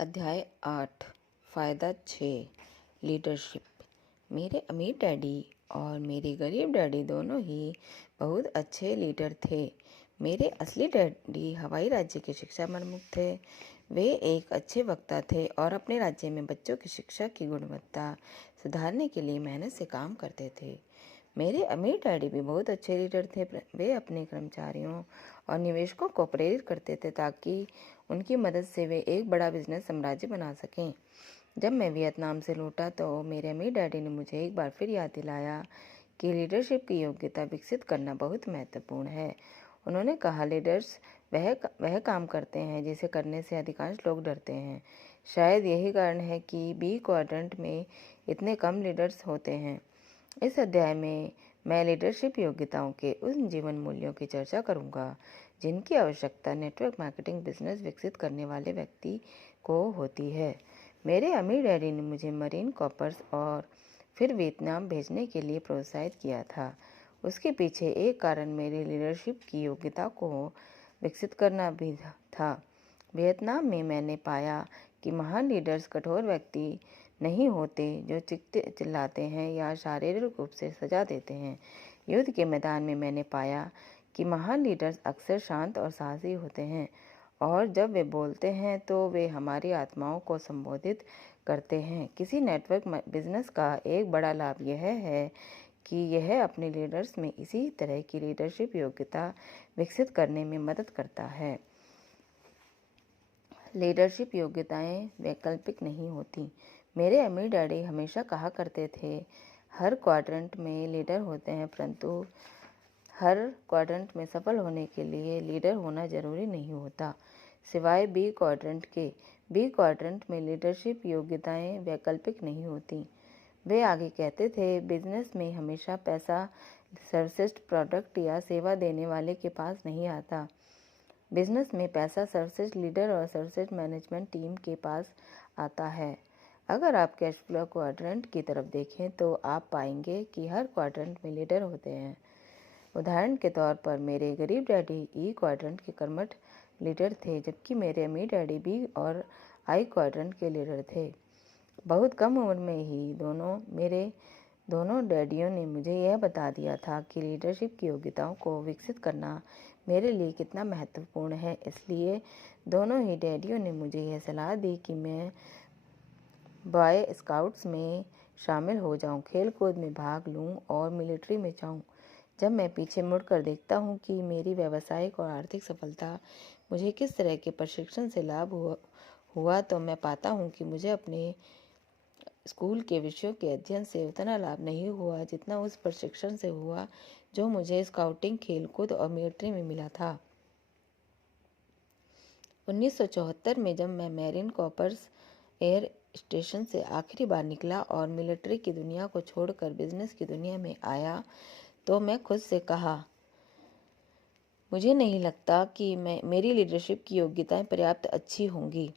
अध्याय 8 फ़ायदा 6 लीडरशिप। मेरे अमीर डैडी और मेरे गरीब डैडी दोनों ही बहुत अच्छे लीडर थे। मेरे असली डैडी हवाई राज्य के शिक्षा प्रमुख थे। वे एक अच्छे वक्ता थे और अपने राज्य में बच्चों की शिक्षा की गुणवत्ता सुधारने के लिए मेहनत से काम करते थे। मेरे अमीर डैडी भी बहुत अच्छे लीडर थे। वे अपने कर्मचारियों और निवेशकों को प्रेरित करते थे ताकि उनकी मदद से वे एक बड़ा बिजनेस साम्राज्य बना सकें। जब मैं वियतनाम से लौटा तो मेरे अमीर डैडी ने मुझे एक बार फिर याद दिलाया कि लीडरशिप की योग्यता विकसित करना बहुत महत्वपूर्ण है। उन्होंने कहा, लीडर्स वह काम करते हैं जिसे करने से अधिकांश लोग डरते हैं। शायद यही कारण है कि बी क्वाड्रेंट में इतने कम लीडर्स होते हैं। इस अध्याय में मैं लीडरशिप योग्यताओं के उन जीवन मूल्यों की चर्चा करूंगा जिनकी आवश्यकता नेटवर्क मार्केटिंग बिजनेस विकसित करने वाले व्यक्ति को होती है। मेरे अमीर डैडी ने मुझे मरीन कॉर्प्स और फिर वियतनाम भेजने के लिए प्रोत्साहित किया था। उसके पीछे एक कारण मेरी लीडरशिप की योग्यता को विकसित करना भी था। वियतनाम में मैंने पाया कि महान लीडर्स कठोर व्यक्ति नहीं होते जो चीखते चिल्लाते हैं या शारीरिक रूप से सजा देते हैं। युद्ध के मैदान में मैंने पाया कि महान लीडर्स अक्सर शांत और साहसी होते हैं और जब वे बोलते हैं तो वे हमारी आत्माओं को संबोधित करते हैं। किसी नेटवर्क बिजनेस का एक बड़ा लाभ यह है कि यह अपने लीडर्स में इसी तरह की लीडरशिप योग्यता विकसित करने में मदद करता है। लीडरशिप योग्यताएं वैकल्पिक नहीं होती। मेरे अमीर डैडी हमेशा कहा करते थे, हर क्वाड्रेंट में लीडर होते हैं, परंतु हर क्वाड्रेंट में सफल होने के लिए लीडर होना जरूरी नहीं होता, सिवाय बी क्वाड्रेंट के। बी क्वाड्रेंट में लीडरशिप योग्यताएं वैकल्पिक नहीं होती। वे आगे कहते थे, बिजनेस में हमेशा पैसा सर्वश्रेष्ठ प्रोडक्ट या सेवा देने वाले के पास नहीं आता। बिजनेस में पैसा सर्वश्रेष्ठ लीडर और सर्वश्रेष्ठ मैनेजमेंट टीम के पास आता है। अगर आप कैश फ्लो क्वाड्रेंट की तरफ देखें तो आप पाएंगे कि हर क्वाड्रेंट में लीडर होते हैं। उदाहरण के तौर पर मेरे गरीब डैडी ई क्वाड्रेंट के कर्मठ लीडर थे, जबकि मेरे अमीर डैडी बी और आई क्वाड्रेंट के लीडर थे। बहुत कम उम्र में ही मेरे दोनों डैडियों ने मुझे यह बता दिया था कि लीडरशिप की योग्यताओं को विकसित करना मेरे लिए कितना महत्वपूर्ण है। इसलिए दोनों ही डैडियों ने मुझे यह सलाह दी कि मैं बॉय स्काउट्स में शामिल हो जाऊं, खेल कूद में भाग लूं और मिलिट्री में जाऊं। जब मैं पीछे मुड़कर देखता हूं कि मेरी व्यावसायिक और आर्थिक सफलता मुझे किस तरह के प्रशिक्षण से लाभ हुआ तो मैं पाता हूं कि मुझे अपने स्कूल के विषयों के अध्ययन से उतना लाभ नहीं हुआ जितना उस प्रशिक्षण से हुआ जो मुझे स्काउटिंग, खेलकूद और मिलिट्री में मिला था। 1974 में जब मैं मैरीन कॉर्प्स एयर स्टेशन से आखिरी बार निकला और मिलिट्री की दुनिया को छोड़कर बिजनेस की दुनिया में आया तो मैं खुद से कहा, मुझे नहीं लगता कि मेरी लीडरशिप की योग्यताएं पर्याप्त अच्छी होंगी।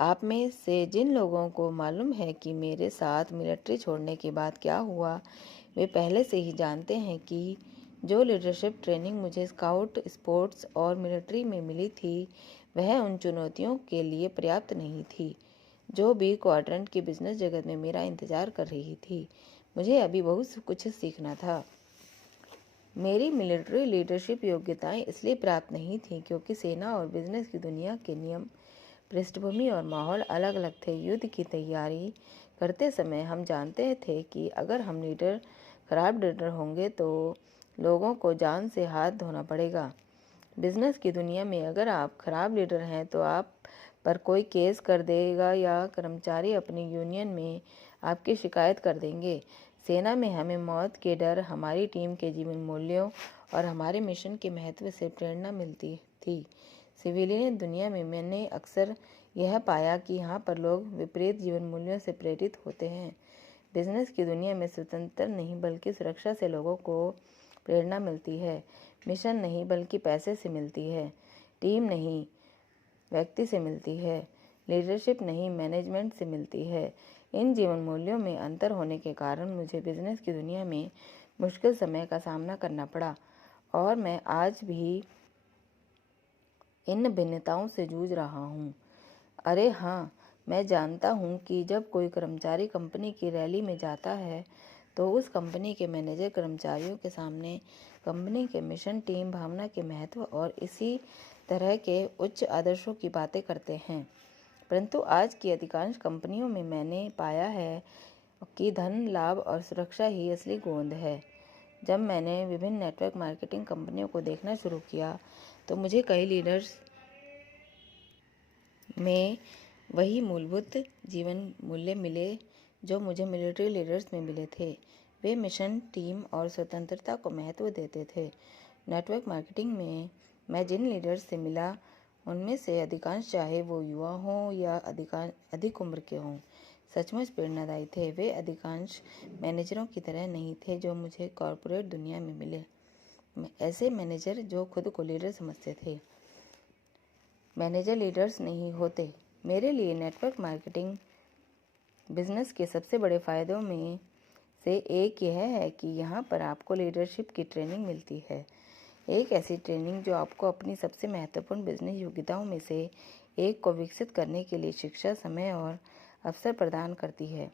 आप में से जिन लोगों को मालूम है कि मेरे साथ मिलिट्री छोड़ने के बाद क्या हुआ, वे पहले से ही जानते हैं कि जो लीडरशिप ट्रेनिंग मुझे स्काउट, स्पोर्ट्स और मिलिट्री में मिली थी, वह उन चुनौतियों के लिए पर्याप्त नहीं थी जो बी क्वाड्रेंट की बिजनेस जगत में मेरा इंतजार कर रही थी। मुझे अभी बहुत कुछ सीखना था। मेरी मिलिट्री लीडरशिप योग्यताएं इसलिए प्राप्त नहीं थीं क्योंकि सेना और बिजनेस की दुनिया के नियम, पृष्ठभूमि और माहौल अलग अलग थे। युद्ध की तैयारी करते समय हम जानते थे कि अगर हम खराब लीडर होंगे तो लोगों को जान से हाथ धोना पड़ेगा। बिजनेस की दुनिया में अगर आप खराब लीडर हैं तो आप पर कोई केस कर देगा या कर्मचारी अपनी यूनियन में आपकी शिकायत कर देंगे। सेना में हमें मौत के डर, हमारी टीम के जीवन मूल्यों और हमारे मिशन के महत्व से प्रेरणा मिलती थी। सिविलियन दुनिया में मैंने अक्सर यह पाया कि यहाँ पर लोग विपरीत जीवन मूल्यों से प्रेरित होते हैं। बिजनेस की दुनिया में स्वतंत्र नहीं बल्कि सुरक्षा से लोगों को प्रेरणा मिलती है। मिशन नहीं बल्कि पैसे से मिलती है। टीम नहीं व्यक्ति से मिलती है। लीडरशिप नहीं मैनेजमेंट से मिलती है। इन जीवन मूल्यों में अंतर होने के कारण मुझे बिजनेस की दुनिया में मुश्किल समय का सामना करना पड़ा और मैं आज भी इन भिन्नताओं से जूझ रहा हूँ। अरे हाँ, मैं जानता हूँ कि जब कोई कर्मचारी कंपनी की रैली में जाता है तो उस कंपनी के मैनेजर कर्मचारियों के सामने कंपनी के मिशन, टीम भावना के महत्व और इसी तरह के उच्च आदर्शों की बातें करते हैं। परंतु आज की अधिकांश कंपनियों में मैंने पाया है कि धन, लाभ और सुरक्षा ही असली गोंद है। जब मैंने विभिन्न नेटवर्क मार्केटिंग कंपनियों को देखना शुरू किया तो मुझे कई लीडर्स में वही मूलभूत जीवन मूल्य मिले जो मुझे मिलिट्री लीडर्स में मिले थे। वे मिशन, टीम और स्वतंत्रता को महत्व देते थे। नेटवर्क मार्केटिंग में मैं जिन लीडर्स से मिला उनमें से अधिकांश, चाहे वो युवा हों या अधिक उम्र के हों, सचमुच प्रेरणादायी थे। वे अधिकांश मैनेजरों की तरह नहीं थे जो मुझे कॉरपोरेट दुनिया में मिले। ऐसे मैनेजर जो खुद को लीडर समझते थे। मैनेजर लीडर्स नहीं होते। मेरे लिए नेटवर्क मार्केटिंग बिजनेस के सबसे बड़े फ़ायदों में से एक यह है कि यहाँ पर आपको लीडरशिप की ट्रेनिंग मिलती है। एक ऐसी ट्रेनिंग जो आपको अपनी सबसे महत्वपूर्ण बिजनेस योग्यताओं में से एक को विकसित करने के लिए शिक्षा, समय और अवसर प्रदान करती है।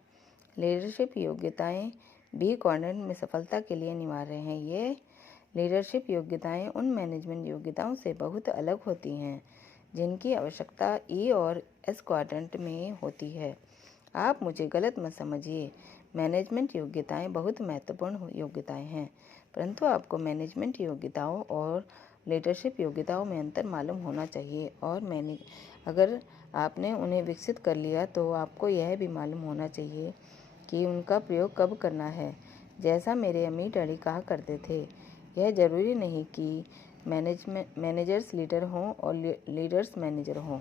लीडरशिप योग्यताएं बी क्वाड्रेंट में सफलता के लिए अनिवार्य हैं। ये लीडरशिप योग्यताएं उन मैनेजमेंट योग्यताओं से बहुत अलग होती हैं जिनकी आवश्यकता ई और एस क्वाड्रेंट में होती है। आप मुझे गलत मत समझिए, मैनेजमेंट योग्यताएं बहुत महत्वपूर्ण योग्यताएं हैं, परंतु आपको मैनेजमेंट योग्यताओं और लीडरशिप योग्यताओं में अंतर मालूम होना चाहिए और अगर आपने उन्हें विकसित कर लिया तो आपको यह भी मालूम होना चाहिए कि उनका प्रयोग कब करना है। जैसा मेरे अम्मी डैडी कहा करते थे, यह ज़रूरी नहीं कि मैनेजर्स लीडर हों और लीडर्स मैनेजर हों।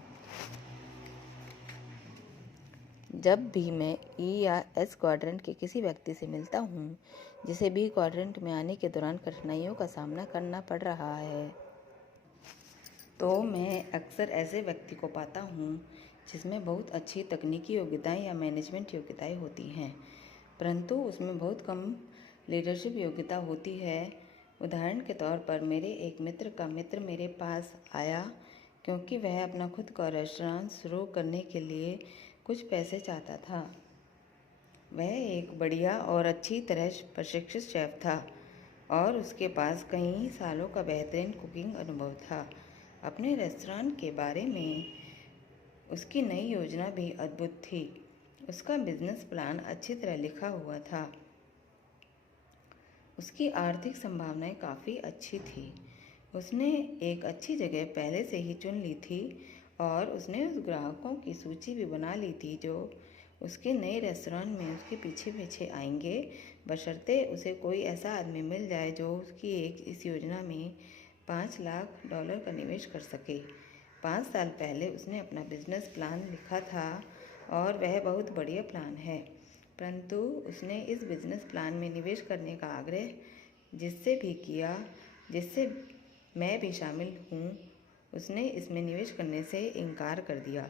जब भी मैं ई या एस क्वाड्रेंट के किसी व्यक्ति से मिलता हूँ जिसे बी क्वाड्रेंट में आने के दौरान कठिनाइयों का सामना करना पड़ रहा है, तो मैं अक्सर ऐसे व्यक्ति को पाता हूँ जिसमें बहुत अच्छी तकनीकी योग्यताएं या मैनेजमेंट योग्यताएं होती हैं, परंतु उसमें बहुत कम लीडरशिप योग्यता होती है। उदाहरण के तौर पर मेरे एक मित्र का मित्र मेरे पास आया क्योंकि वह अपना खुद का रेस्टोरेंट शुरू करने के लिए कुछ पैसे चाहता था। वह एक बढ़िया और अच्छी तरह प्रशिक्षित शेफ था और उसके पास कई सालों का बेहतरीन कुकिंग अनुभव था। अपने रेस्टोरेंट के बारे में उसकी नई योजना भी अद्भुत थी। उसका बिजनेस प्लान अच्छी तरह लिखा हुआ था। उसकी आर्थिक संभावनाएं काफ़ी अच्छी थी। उसने एक अच्छी जगह पहले से ही चुन ली थी और उसने उस ग्राहकों की सूची भी बना ली थी जो उसके नए रेस्टोरेंट में उसके पीछे पीछे आएंगे, बशर्ते उसे कोई ऐसा आदमी मिल जाए जो उसकी इस योजना में $5 लाख का निवेश कर सके। 5 साल पहले उसने अपना बिजनेस प्लान लिखा था और वह बहुत बढ़िया प्लान है, परंतु उसने इस बिजनेस प्लान में निवेश करने का आग्रह जिससे भी किया, जिससे मैं भी शामिल हूँ, उसने इसमें निवेश करने से इनकार कर दिया।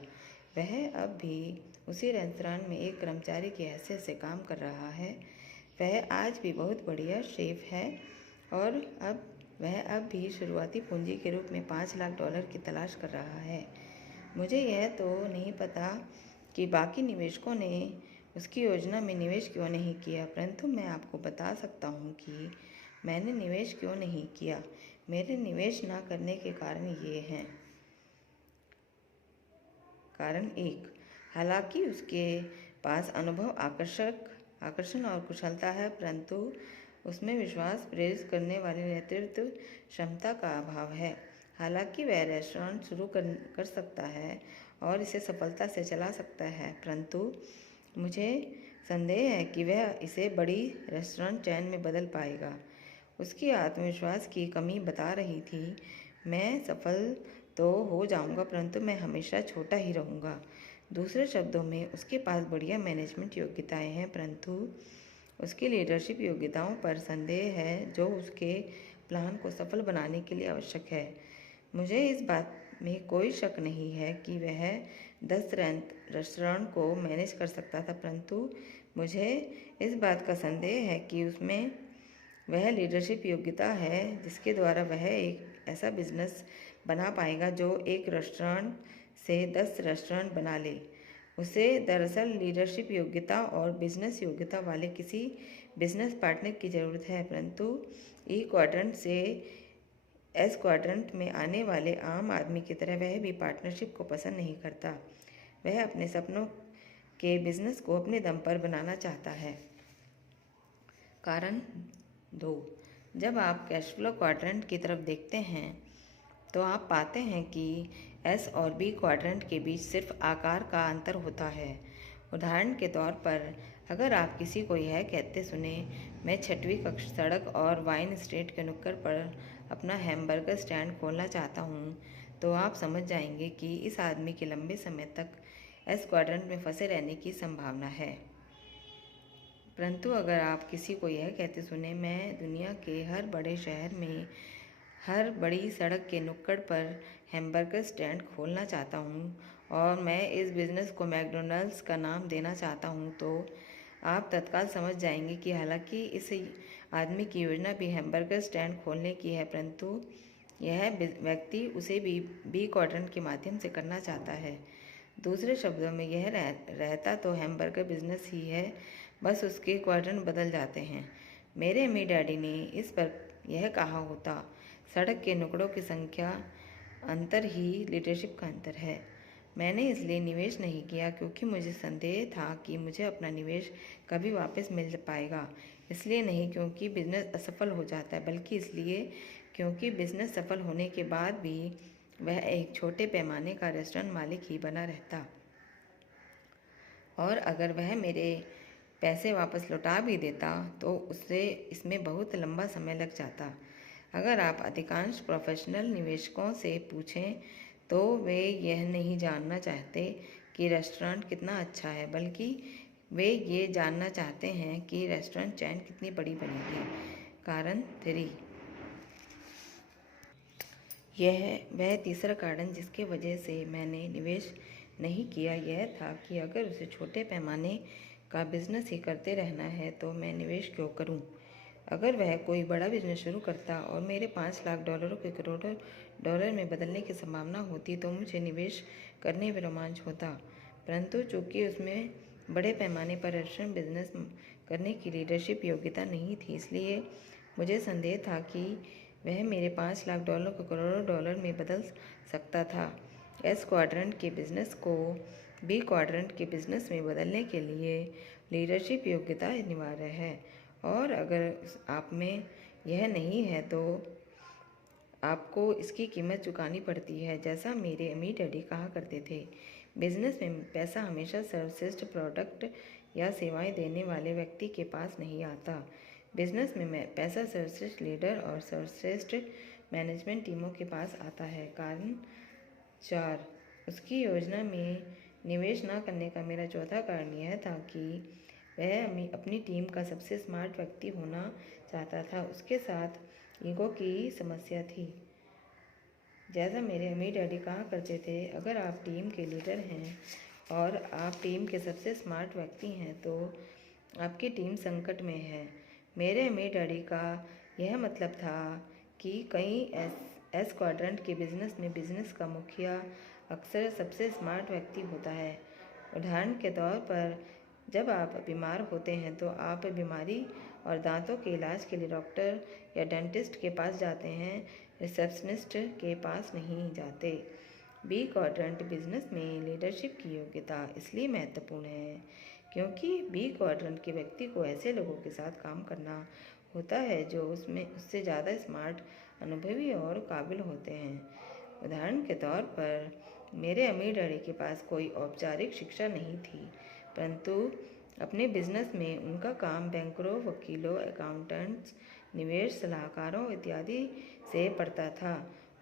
वह अब भी उसी रेस्टोरेंट में एक कर्मचारी की हैसियत से काम कर रहा है। वह आज भी बहुत बढ़िया शेफ है और वह अब भी शुरुआती पूंजी के रूप में $5 लाख की तलाश कर रहा है। मुझे यह तो नहीं पता कि बाकी निवेशकों ने उसकी योजना में निवेश क्यों नहीं किया, परंतु मैं आपको बता सकता हूँ कि मैंने निवेश क्यों नहीं किया। मेरे निवेश न करने के कारण ये हैं। कारण 1, हालांकि उसके पास अनुभव, आकर्षण और कुशलता है, परंतु उसमें विश्वास प्रेरित करने वाली नेतृत्व क्षमता का अभाव है। हालांकि वह रेस्टोरेंट शुरू कर सकता है और इसे सफलता से चला सकता है, परंतु मुझे संदेह है कि वह इसे बड़ी रेस्टोरेंट चेन में बदल पाएगा। उसकी आत्मविश्वास की कमी बता रही थी। मैं सफल तो हो जाऊंगा, परंतु मैं हमेशा छोटा ही रहूंगा। दूसरे शब्दों में, उसके पास बढ़िया मैनेजमेंट योग्यताएं हैं, परंतु उसकी लीडरशिप योग्यताओं पर संदेह है जो उसके प्लान को सफल बनाने के लिए आवश्यक है। मुझे इस बात में कोई शक नहीं है कि वह 10 रेस्टोरेंट को मैनेज कर सकता था, परंतु मुझे इस बात का संदेह है कि उसमें वह लीडरशिप योग्यता है जिसके द्वारा वह एक ऐसा बिजनेस बना पाएगा जो एक रेस्टोरेंट से 10 रेस्टोरेंट बना ले। उसे दरअसल लीडरशिप योग्यता और बिजनेस योग्यता वाले किसी बिजनेस पार्टनर की ज़रूरत है, परंतु ई क्वाड्रेंट से एस क्वाड्रेंट में आने वाले आम आदमी की तरह वह भी पार्टनरशिप को पसंद नहीं करता। वह अपने सपनों के बिजनेस को अपने दम पर बनाना चाहता है। कारण 2, जब आप कैश फ्लो क्वाड्रेंट की तरफ देखते हैं तो आप पाते हैं कि एस और बी क्वाड्रेंट के बीच सिर्फ आकार का अंतर होता है। उदाहरण के तौर पर, अगर आप किसी को यह कहते सुने, मैं 6वीं कक्षा सड़क और वाइन स्ट्रीट के नुक्कड़ पर अपना हैमबर्गर स्टैंड खोलना चाहता हूँ, तो आप समझ जाएंगे कि इस आदमी के लंबे समय तक एस क्वाड्रेंट में फंसे रहने की संभावना है। परंतु अगर आप किसी को यह कहते सुने, मैं दुनिया के हर बड़े शहर में हर बड़ी सड़क के नुक्कड़ पर हैमबर्गर स्टैंड खोलना चाहता हूँ और मैं इस बिज़नेस को मैकडॉनल्ड्स का नाम देना चाहता हूँ, तो आप तत्काल समझ जाएंगे कि हालांकि इस आदमी की योजना भी हैमबर्गर स्टैंड खोलने की है, परंतु यह व्यक्ति उसे भी बी क्वाड्रेंट के माध्यम से करना चाहता है। दूसरे शब्दों में, यह रहता तो हैमबर्गर बिजनेस ही है, बस उसके क्वाड्रेंट बदल जाते हैं। मेरे अम्मी डैडी ने इस पर यह कहा होता, सड़क के नुकड़ों की संख्या अंतर ही लीडरशिप का अंतर है। मैंने इसलिए निवेश नहीं किया क्योंकि मुझे संदेह था कि मुझे अपना निवेश कभी वापस मिल पाएगा। इसलिए नहीं क्योंकि बिजनेस असफल हो जाता है, बल्कि इसलिए क्योंकि बिजनेस सफल होने के बाद भी वह एक छोटे पैमाने का रेस्टोरेंट मालिक ही बना रहता, और अगर वह मेरे पैसे वापस लौटा भी देता तो उससे इसमें बहुत लंबा समय लग जाता। अगर आप अधिकांश प्रोफेशनल निवेशकों से पूछें तो वे यह नहीं जानना चाहते कि रेस्टोरेंट कितना अच्छा है, बल्कि वे ये जानना चाहते हैं कि रेस्टोरेंट चेन कितनी बड़ी बनेगी। कारण 3, वह तीसरा कारण जिसके वजह से मैंने निवेश नहीं किया यह था कि अगर उसे छोटे पैमाने का बिजनेस ही करते रहना है तो मैं निवेश क्यों करूं? अगर वह कोई बड़ा बिजनेस शुरू करता और मेरे 5 लाख डॉलरों के करोड़ों डॉलर में बदलने की संभावना होती तो मुझे निवेश करने में रोमांच होता, परंतु चूंकि उसमें बड़े पैमाने पर रेस्टोरेंट बिजनेस करने की लीडरशिप योग्यता नहीं थी, इसलिए मुझे संदेह था कि वह मेरे 5 लाख डॉलर को करोड़ों डॉलर में बदल सकता था। एस क्वाड्रेंट के बिजनेस को बी क्वाड्रेंट के बिजनेस में बदलने के लिए लीडरशिप योग्यता अनिवार्य है, और अगर आप में यह नहीं है तो आपको इसकी कीमत चुकानी पड़ती है। जैसा मेरे अम्मी डैडी कहा करते थे, बिजनेस में पैसा हमेशा सर्वश्रेष्ठ प्रोडक्ट या सेवाएं देने वाले व्यक्ति के पास नहीं आता। बिजनेस में पैसा सर्वश्रेष्ठ लीडर और सर्वश्रेष्ठ मैनेजमेंट टीमों के पास आता है। कारण 4, उसकी योजना में निवेश न करने का मेरा चौथा कारण यह था कि वह अपनी टीम का सबसे स्मार्ट व्यक्ति होना चाहता था। उसके साथ ईगो की समस्या थी। जैसा मेरे अम्मी डैडी कहा करते थे, अगर आप टीम के लीडर हैं और आप टीम के सबसे स्मार्ट व्यक्ति हैं तो आपकी टीम संकट में है। मेरे अम्मी डैडी का यह मतलब था कि कई एस क्वाड्रेंट के बिजनेस में बिजनेस का मुखिया अक्सर सबसे स्मार्ट व्यक्ति होता है। उदाहरण के तौर पर, जब आप बीमार होते हैं तो आप बीमारी और दांतों के इलाज के लिए डॉक्टर या डेंटिस्ट के पास जाते हैं, रिसेप्शनिस्ट के पास नहीं जाते। बी क्वाड्रेंट बिजनेस में लीडरशिप की योग्यता इसलिए महत्वपूर्ण है क्योंकि बी क्वाड्रेंट के व्यक्ति को ऐसे लोगों के साथ काम करना होता है जो उससे ज़्यादा स्मार्ट, अनुभवी और काबिल होते हैं। उदाहरण के तौर पर, मेरे अम्मी डैडी के पास कोई औपचारिक शिक्षा नहीं थी, परंतु अपने बिजनेस में उनका काम बैंकरों, वकीलों, अकाउंटेंट्स, निवेश सलाहकारों इत्यादि से पड़ता था।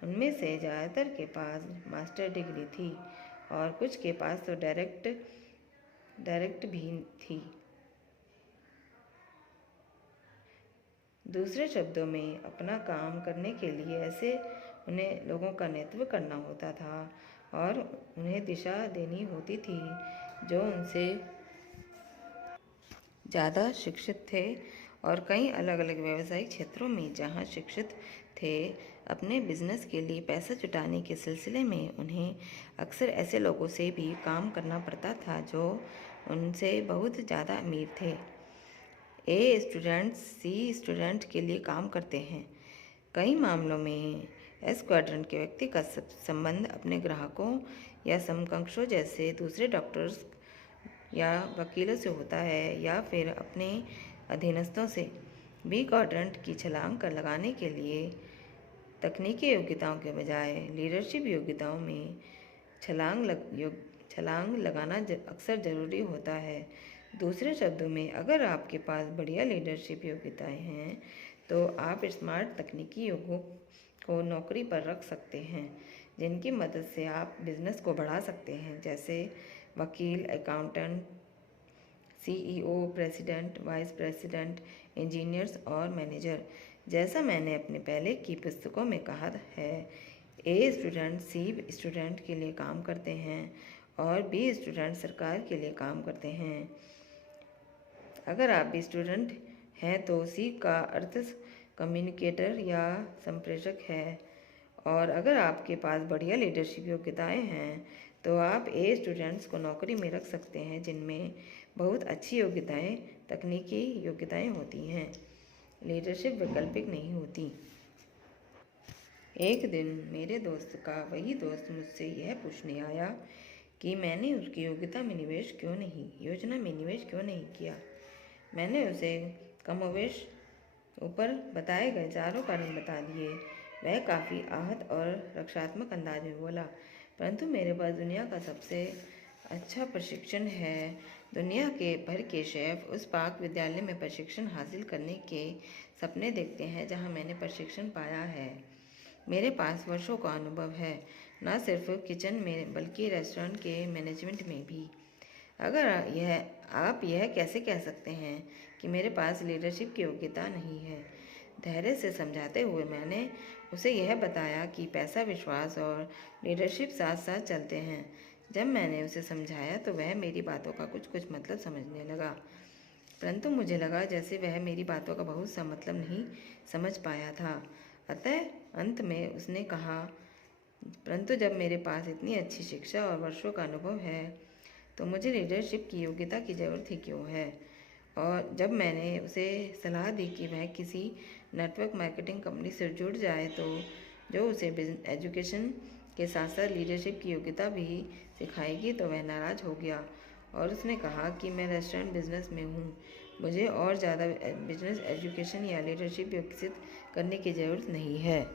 उनमें से ज़्यादातर के पास मास्टर डिग्री थी और कुछ के पास तो डायरेक्ट भी थी। दूसरे शब्दों में, अपना काम करने के लिए ऐसे उन्हें लोगों का नेतृत्व करना होता था और उन्हें दिशा देनी होती थी जो उनसे ज़्यादा शिक्षित थे और कई अलग अलग व्यावसायिक क्षेत्रों में जहाँ शिक्षित थे अपने बिजनेस के लिए पैसा जुटाने के सिलसिले में उन्हें अक्सर ऐसे लोगों से भी काम करना पड़ता था जो उनसे बहुत ज़्यादा अमीर थे। ए स्टूडेंट्स सी स्टूडेंट के लिए काम करते हैं। कई मामलों में एस क्वाड्रेंट के व्यक्ति का संबंध अपने ग्राहकों या समकक्षों जैसे दूसरे डॉक्टर्स या वकीलों से होता है, या फिर अपने अधीनस्थों से। बी क्वाड्रेंट की छलांग कर लगाने के लिए तकनीकी योग्यताओं के बजाय लीडरशिप योग्यताओं में छलांग लगाना अक्सर ज़रूरी होता है। दूसरे शब्दों में, अगर आपके पास बढ़िया लीडरशिप योग्यताएं हैं तो आप स्मार्ट तकनीकी योगों को नौकरी पर रख सकते हैं, जिनकी मदद से आप बिजनेस को बढ़ा सकते हैं, जैसे वकील, accountant, CEO, president, vice president, engineers और मैनेजर। जैसा मैंने अपने पहले की पुस्तकों में कहा है, ए स्टूडेंट सी स्टूडेंट के लिए काम करते हैं और बी स्टूडेंट सरकार के लिए काम करते हैं। अगर आप बी स्टूडेंट हैं तो सी का अर्थ कम्युनिकेटर या संप्रेषक है, और अगर आपके पास बढ़िया लीडरशिप योग्यताएं हैं तो आप ए स्टूडेंट्स को नौकरी में रख सकते हैं जिनमें बहुत अच्छी योग्यताएं, तकनीकी योग्यताएं होती हैं। लीडरशिप वैकल्पिक नहीं होती। एक दिन मेरे दोस्त का वही दोस्त मुझसे यह पूछने आया कि मैंने उसकी योग्यता में निवेश क्यों नहीं, योजना में निवेश क्यों नहीं किया। मैंने उसे कमोवेश ऊपर बताए गए चारों कारण बता दिए। वह काफ़ी आहत और रक्षात्मक अंदाज में बोला, परंतु मेरे पास दुनिया का सबसे अच्छा प्रशिक्षण है। दुनिया के भर के शेफ उस पाक विद्यालय में प्रशिक्षण हासिल करने के सपने देखते हैं जहां मैंने प्रशिक्षण पाया है। मेरे पास वर्षों का अनुभव है, न सिर्फ किचन में बल्कि रेस्टोरेंट के मैनेजमेंट में भी। अगर आप यह कैसे कह सकते हैं कि मेरे पास लीडरशिप की योग्यता नहीं है? धैर्य से समझाते हुए मैंने उसे यह बताया कि पैसा, विश्वास और लीडरशिप साथ साथ चलते हैं। जब मैंने उसे समझाया तो वह मेरी बातों का कुछ कुछ मतलब समझने लगा, परंतु मुझे लगा जैसे वह मेरी बातों का बहुत सा मतलब नहीं समझ पाया था। अतः अंत में उसने कहा, परंतु जब मेरे पास इतनी अच्छी शिक्षा और वर्षों का अनुभव है तो मुझे लीडरशिप की योग्यता की ज़रूरत ही क्यों है? और जब मैंने उसे सलाह दी कि वह किसी नेटवर्क मार्केटिंग कंपनी से जुड़ जाए तो जो उसे बिजनेस एजुकेशन के साथ साथ लीडरशिप की योग्यता भी सिखाएगी, तो वह नाराज़ हो गया और उसने कहा कि मैं रेस्टोरेंट बिजनेस में हूँ, मुझे और ज़्यादा बिजनेस एजुकेशन या लीडरशिप विकसित करने की ज़रूरत नहीं है।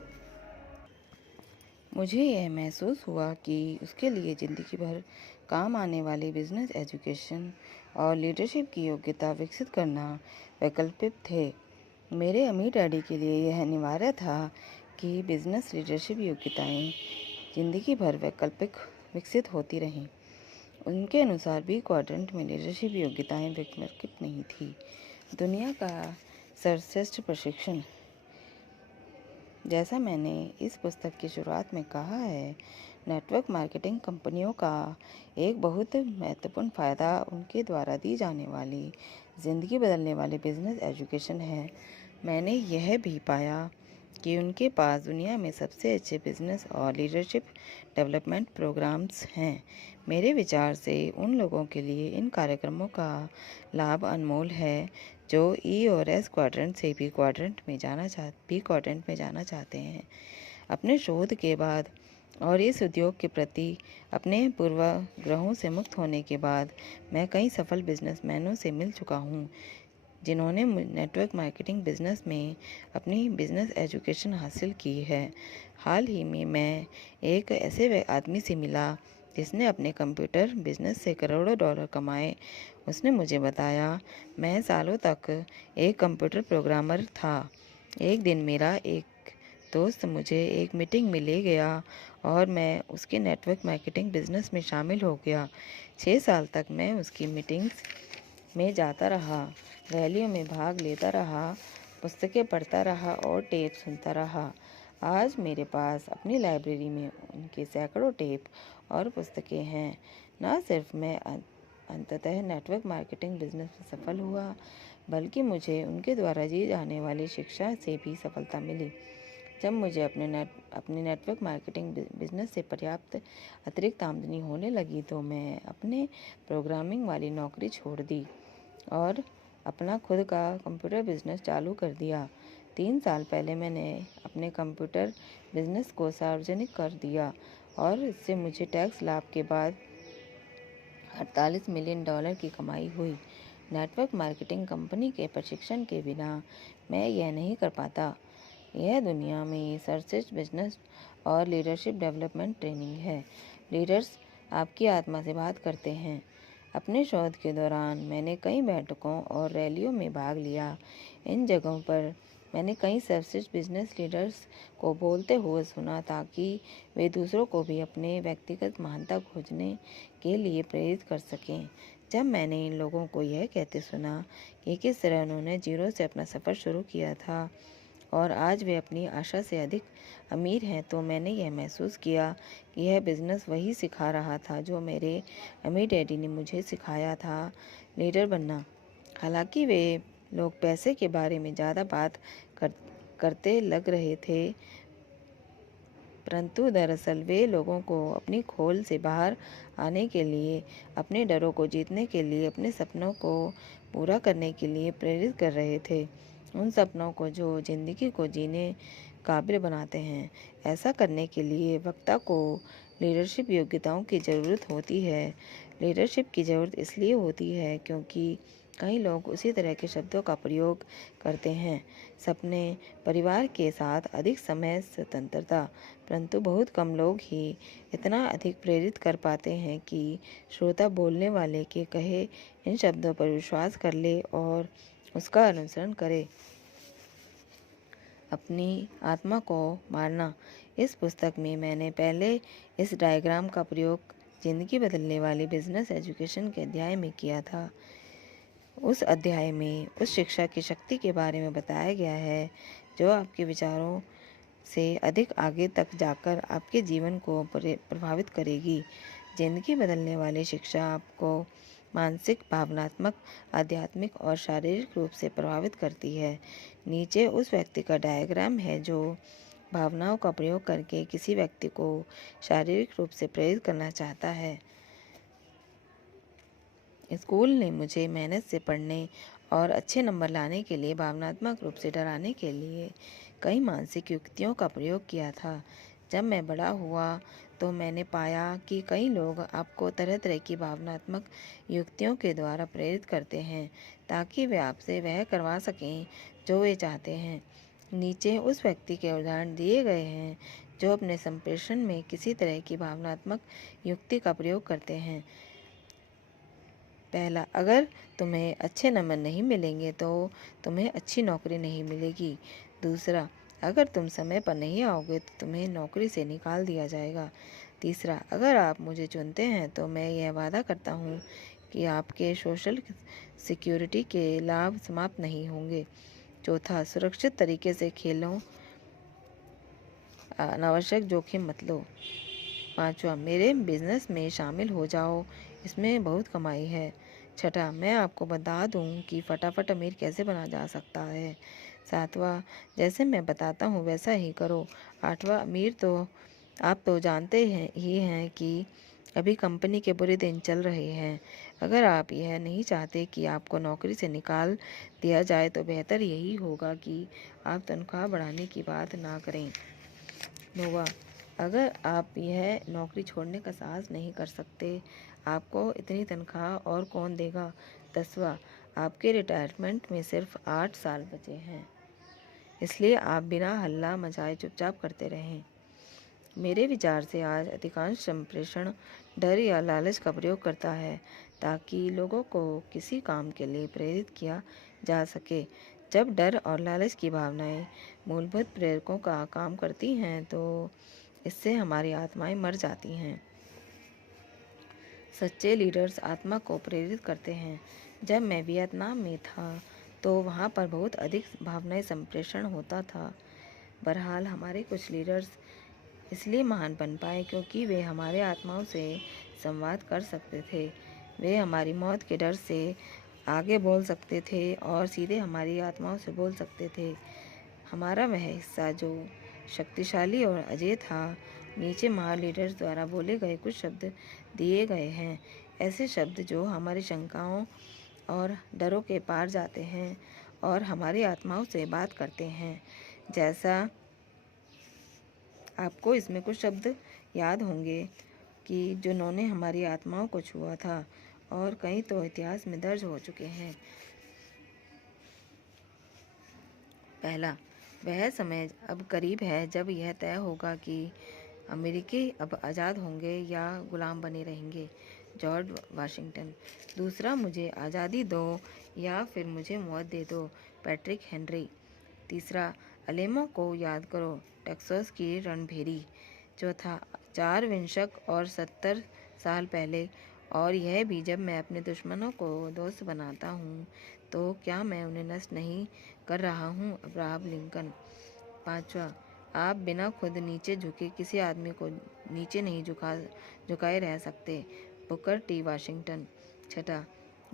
मुझे यह महसूस हुआ कि उसके लिए ज़िंदगी भर काम आने वाली बिजनेस एजुकेशन और लीडरशिप की योग्यता विकसित करना वैकल्पिक थे। मेरे अमीर डैडी के लिए यह अनिवार्य था कि बिजनेस लीडरशिप योग्यताएं ज़िंदगी भर वैकल्पिक विकसित होती रहें। उनके अनुसार बी क्वाड्रेंट में लीडरशिप योग्यताएं वैकल्पिक नहीं थी। दुनिया का सर्वश्रेष्ठ प्रशिक्षण। जैसा मैंने इस पुस्तक की शुरुआत में कहा है, नेटवर्क मार्केटिंग कंपनियों का एक बहुत महत्वपूर्ण फ़ायदा उनके द्वारा दी जाने वाली ज़िंदगी बदलने वाली बिजनेस एजुकेशन है। मैंने यह भी पाया कि उनके पास दुनिया में सबसे अच्छे बिजनेस और लीडरशिप डेवलपमेंट प्रोग्राम्स हैं। मेरे विचार से उन लोगों के लिए इन कार्यक्रमों का लाभ अनमोल है जो ई और एस क्वाड्रेंट से बी क्वाड्रेंट में जाना चाहते हैं। अपने शोध के बाद और इस उद्योग के प्रति अपने पूर्वाग्रहों से मुक्त होने के बाद मैं कई सफल बिजनेसमैनों से मिल चुका हूँ जिन्होंने नेटवर्क मार्केटिंग बिजनेस में अपनी बिजनेस एजुकेशन हासिल की है। हाल ही में मैं एक ऐसे आदमी से मिला जिसने अपने कंप्यूटर बिजनेस से करोड़ों डॉलर कमाए। उसने मुझे बताया, मैं सालों तक एक कंप्यूटर प्रोग्रामर था। एक दिन मेरा एक दोस्त मुझे एक मीटिंग में ले गया और मैं उसके नेटवर्क मार्केटिंग बिजनेस में शामिल हो गया। 6 साल तक मैं उसकी मीटिंग्स में जाता रहा, रैलियों में भाग लेता रहा, पुस्तकें पढ़ता रहा और टेप सुनता रहा। आज मेरे पास अपनी लाइब्रेरी में उनके सैकड़ों टेप और पुस्तकें हैं। न सिर्फ मैं अंततः नेटवर्क मार्केटिंग बिजनेस में सफल हुआ, बल्कि मुझे उनके द्वारा दी जाने वाली शिक्षा से भी सफलता मिली। जब मुझे अपने नेटवर्क मार्केटिंग बिजनेस से पर्याप्त अतिरिक्त आमदनी होने लगी तो मैं अपने प्रोग्रामिंग वाली नौकरी छोड़ दी और अपना खुद का कंप्यूटर बिजनेस चालू कर दिया। 3 साल पहले मैंने अपने कंप्यूटर बिजनेस को सार्वजनिक कर दिया और इससे मुझे टैक्स लाभ के बाद $48 मिलियन की कमाई हुई। नेटवर्क मार्केटिंग कंपनी के प्रशिक्षण के बिना मैं यह नहीं कर पाता। यह दुनिया में सर्वश्रेष्ठ बिजनेस और लीडरशिप डेवलपमेंट ट्रेनिंग है। लीडर्स आपकी आत्मा से बात करते हैं। अपने शोध के दौरान मैंने कई बैठकों और रैलियों में भाग लिया। इन जगहों पर मैंने कई सर्वश्रेष्ठ बिजनेस लीडर्स को बोलते हुए सुना ताकि वे दूसरों को भी अपने व्यक्तिगत महानता खोजने के लिए प्रेरित कर सकें। जब मैंने इन लोगों को यह कहते सुना कि किस तरह उन्होंने जीरो से अपना सफ़र शुरू किया था और आज वे अपनी आशा से अधिक अमीर हैं, तो मैंने यह महसूस किया कि यह बिज़नेस वही सिखा रहा था जो मेरे अमीर डैडी ने मुझे सिखाया था, लीडर बनना। हालांकि वे लोग पैसे के बारे में ज़्यादा बात करते लग रहे थे, परंतु दरअसल वे लोगों को अपनी खोल से बाहर आने के लिए, अपने डरों को जीतने के लिए, अपने सपनों को पूरा करने के लिए प्रेरित कर रहे थे। उन सपनों को जो ज़िंदगी को जीने काबिल बनाते हैं। ऐसा करने के लिए वक्ता को लीडरशिप योग्यताओं की ज़रूरत होती है। लीडरशिप की ज़रूरत इसलिए होती है क्योंकि कई लोग उसी तरह के शब्दों का प्रयोग करते हैं। सपने, परिवार के साथ अधिक समय, स्वतंत्रता, परंतु बहुत कम लोग ही इतना अधिक प्रेरित कर पाते हैं कि श्रोता बोलने वाले के कहे इन शब्दों पर विश्वास कर ले और उसका अनुसरण करे। अपनी आत्मा को मारना। इस पुस्तक में मैंने पहले इस डायग्राम का प्रयोग जिंदगी बदलने वाली बिजनेस एजुकेशन के अध्याय में किया था। उस अध्याय में उस शिक्षा की शक्ति के बारे में बताया गया है जो आपके विचारों से अधिक आगे तक जाकर आपके जीवन को प्रभावित करेगी। जिंदगी बदलने वाली शिक्षा आपको मानसिक, भावनात्मक, आध्यात्मिक और शारीरिक रूप से प्रभावित करती है। नीचे उस व्यक्ति का डायग्राम है जो भावनाओं का प्रयोग करके किसी व्यक्ति को शारीरिक रूप से प्रेरित करना चाहता है। स्कूल ने मुझे मेहनत से पढ़ने और अच्छे नंबर लाने के लिए भावनात्मक रूप से डराने के लिए कई मानसिक युक्तियों का प्रयोग किया था। जब मैं बड़ा हुआ तो मैंने पाया कि कई लोग आपको तरह तरह की भावनात्मक युक्तियों के द्वारा प्रेरित करते हैं ताकि वे आपसे वह करवा सकें जो वे चाहते हैं। नीचे उस व्यक्ति के उदाहरण दिए गए हैं जो अपने संप्रेषण में किसी तरह की भावनात्मक युक्ति का प्रयोग करते हैं। पहला, अगर तुम्हें अच्छे नंबर नहीं मिलेंगे तो तुम्हें अच्छी नौकरी नहीं मिलेगी। दूसरा, अगर तुम समय पर नहीं आओगे तो तुम्हें नौकरी से निकाल दिया जाएगा। तीसरा, अगर आप मुझे चुनते हैं तो मैं यह वादा करता हूँ कि आपके सोशल सिक्योरिटी के लाभ समाप्त नहीं होंगे। चौथा, सुरक्षित तरीके से खेलो, अनावश्यक जोखिम मत लो। पांचवा, मेरे बिजनेस में शामिल हो जाओ, इसमें बहुत कमाई है। छठा, मैं आपको बता दूं कि फटाफट अमीर कैसे बना जा सकता है। सातवां, जैसे मैं बताता हूँ वैसा ही करो। आठवां, अमीर तो आप तो जानते हैं कि अभी कंपनी के बुरे दिन चल रहे हैं। अगर आप यह नहीं चाहते कि आपको नौकरी से निकाल दिया जाए तो बेहतर यही होगा कि आप तनख्वाह बढ़ाने की बात ना करें। नौवां, अगर आप यह नौकरी छोड़ने का साहस नहीं कर सकते, आपको इतनी तनख्वाह और कौन देगा। 10वां, आपके रिटायरमेंट में सिर्फ 8 साल बचे हैं, इसलिए आप बिना हल्ला मचाए चुपचाप करते रहें। मेरे विचार से आज अधिकांश संप्रेषण डर या लालच का प्रयोग करता है ताकि लोगों को किसी काम के लिए प्रेरित किया जा सके। जब डर और लालच की भावनाएं मूलभूत प्रेरकों का काम करती हैं तो इससे हमारी आत्माएं मर जाती हैं। सच्चे लीडर्स आत्मा को प्रेरित करते हैं। जब मैं वियतनाम में था तो वहाँ पर बहुत अधिक भावनाएं संप्रेषण होता था। बहरहाल हमारे कुछ लीडर्स इसलिए महान बन पाए क्योंकि वे हमारे आत्माओं से संवाद कर सकते थे। वे हमारी मौत के डर से आगे बोल सकते थे और सीधे हमारी आत्माओं से बोल सकते थे। हमारा वह हिस्सा जो शक्तिशाली और अजय था। नीचे महान लीडर्स द्वारा बोले गए कुछ शब्द दिए गए हैं, ऐसे शब्द जो हमारी शंकाओं और डरों के पार जाते हैं और हमारी आत्माओं से बात करते हैं। जैसा आपको इसमें कुछ शब्द याद होंगे कि जिन्होंने हमारी आत्माओं को छुआ था और कई तो इतिहास में दर्ज हो चुके हैं। पहला, वह समय अब करीब है जब यह तय होगा कि अमेरिकी अब आज़ाद होंगे या गुलाम बने रहेंगे, जॉर्ज वाशिंगटन। दूसरा, मुझे आज़ादी दो या फिर मुझे मौत दे दो, पैट्रिक हेनरी। तीसरा, अलेमो को याद करो, टेक्सास की रणभेरी। चौथा, 4 विंशक और 70 साल पहले, और यह भी जब मैं अपने दुश्मनों को दोस्त बनाता हूँ तो क्या मैं उन्हें नष्ट नहीं कर रहा हूँ, अब्राहम लिंकन। पांचवा, आप बिना खुद नीचे झुके किसी आदमी को नीचे नहीं झुकाए रह सकते, बुकर टी वाशिंगटन। छठा,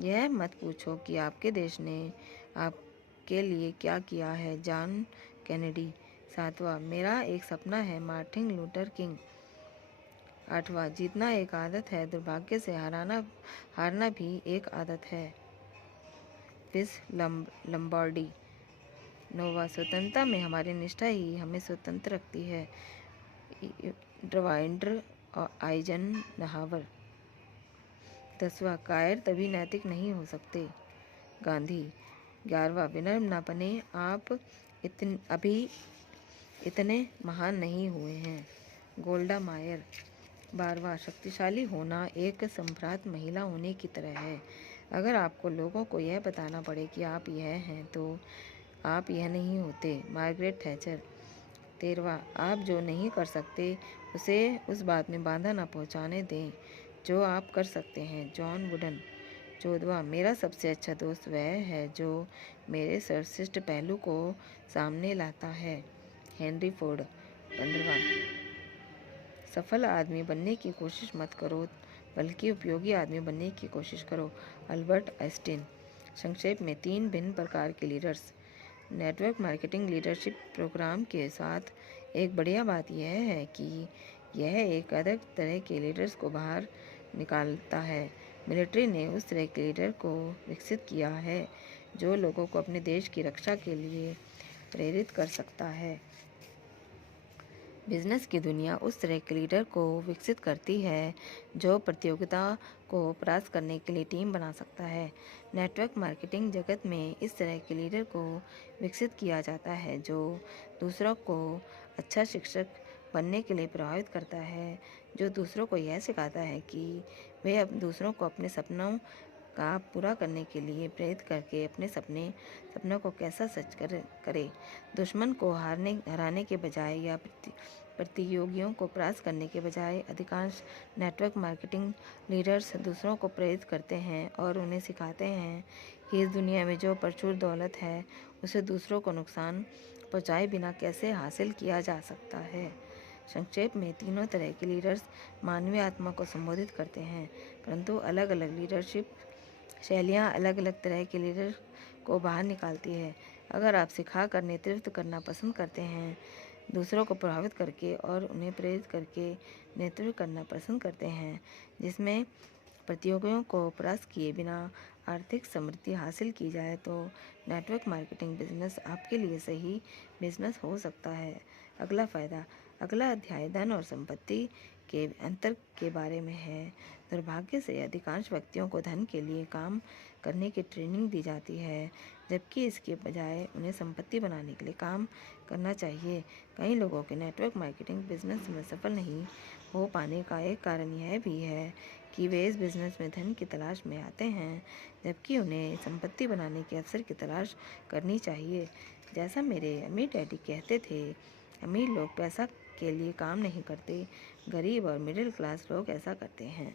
यह मत पूछो कि आपके देश ने आपके लिए क्या किया है, जॉन कैनेडी। सातवां, मेरा एक सपना है, मार्टिन लूथर किंग। आठवां, जीतना एक आदत है, दुर्भाग्य से हारना भी एक आदत है, फिश लम्बार्डी। नौवां, स्वतंत्रता में हमारी निष्ठा ही हमें स्वतंत्र रखती है, ड्वाइंडर आइजनहावर। 10वां, कायर तभी नैतिक नहीं हो सकते, गांधी। 11वां, विनम्र न बने, आप अभी इतने महान नहीं हुए हैं, गोल्डा मायर। 12वां, शक्तिशाली होना एक सम्राट महिला होने की तरह है। अगर आपको लोगों को यह बताना पड़े कि आप यह हैं तो आप यह नहीं होते, मार्गरेट थैचर। 13वां, आप जो नहीं कर सकते उसे उस बात में बाधा न पहुंचाने दें जो आप कर सकते हैं, जॉन वुडन। 14वां, मेरा सबसे अच्छा दोस्त वह है जो मेरे सर्वश्रेष्ठ पहलू को सामने लाता है, हेनरी फोर्ड। 15वां, सफल आदमी बनने की कोशिश मत करो बल्कि उपयोगी आदमी बनने की कोशिश करो, अल्बर्ट आइंस्टीन। संक्षेप में 3 भिन्न प्रकार के leaders. Network marketing leadership program के साथ एक बढ़िया बात यह है कि यह एक अलग तरह के लीडर्स को बाहर निकालता है। मिलिट्री ने उस तरह के लीडर को विकसित किया है जो लोगों को अपने देश की रक्षा के लिए प्रेरित कर सकता है। बिजनेस की दुनिया उस तरह के लीडर को विकसित करती है जो प्रतियोगिता को परास्त करने के लिए टीम बना सकता है। नेटवर्क मार्केटिंग जगत में इस तरह के लीडर को विकसित किया जाता है जो दूसरों को अच्छा शिक्षक बनने के लिए प्रभावित करता है, जो दूसरों को यह सिखाता है कि वे अब दूसरों को अपने सपनों का पूरा करने के लिए प्रेरित करके अपने सपनों को कैसा सच करे। दुश्मन को हराने के बजाय या प्रतियोगियों को परास्त करने के बजाय अधिकांश नेटवर्क मार्केटिंग लीडर्स दूसरों को प्रेरित करते हैं और उन्हें सिखाते हैं कि इस दुनिया में जो प्रचुर दौलत है उसे दूसरों को नुकसान पहुंचाए बिना कैसे हासिल किया जा सकता है। संक्षेप में, तीनों तरह के लीडर्स मानवीय आत्मा को संबोधित करते हैं, परंतु अलग अलग लीडरशिप शैलियाँ अलग अलग तरह के लीडर को बाहर निकालती है। अगर आप सिखाकर नेतृत्व करना पसंद करते हैं, दूसरों को प्रभावित करके और उन्हें प्रेरित करके नेतृत्व करना पसंद करते हैं जिसमें प्रतियोगियों को परास्त किए बिना आर्थिक समृद्धि हासिल की जाए, तो नेटवर्क मार्केटिंग बिजनेस आपके लिए सही बिजनेस हो सकता है। अगला फ़ायदा। अगला अध्याय धन और संपत्ति के अंतर के बारे में है। दुर्भाग्य से अधिकांश व्यक्तियों को धन के लिए काम करने की ट्रेनिंग दी जाती है, जबकि इसके बजाय उन्हें संपत्ति बनाने के लिए काम करना चाहिए। कई लोगों के नेटवर्क मार्केटिंग बिजनेस में सफल नहीं हो पाने का एक कारण यह भी है कि वे इस बिजनेस में धन की तलाश में आते हैं, जबकि उन्हें संपत्ति बनाने के अवसर की तलाश करनी चाहिए। जैसा मेरे अमीर डैडी कहते थे, अमीर लोग पैसा के लिए काम नहीं करते, गरीब और मिडिल क्लास लोग ऐसा करते हैं।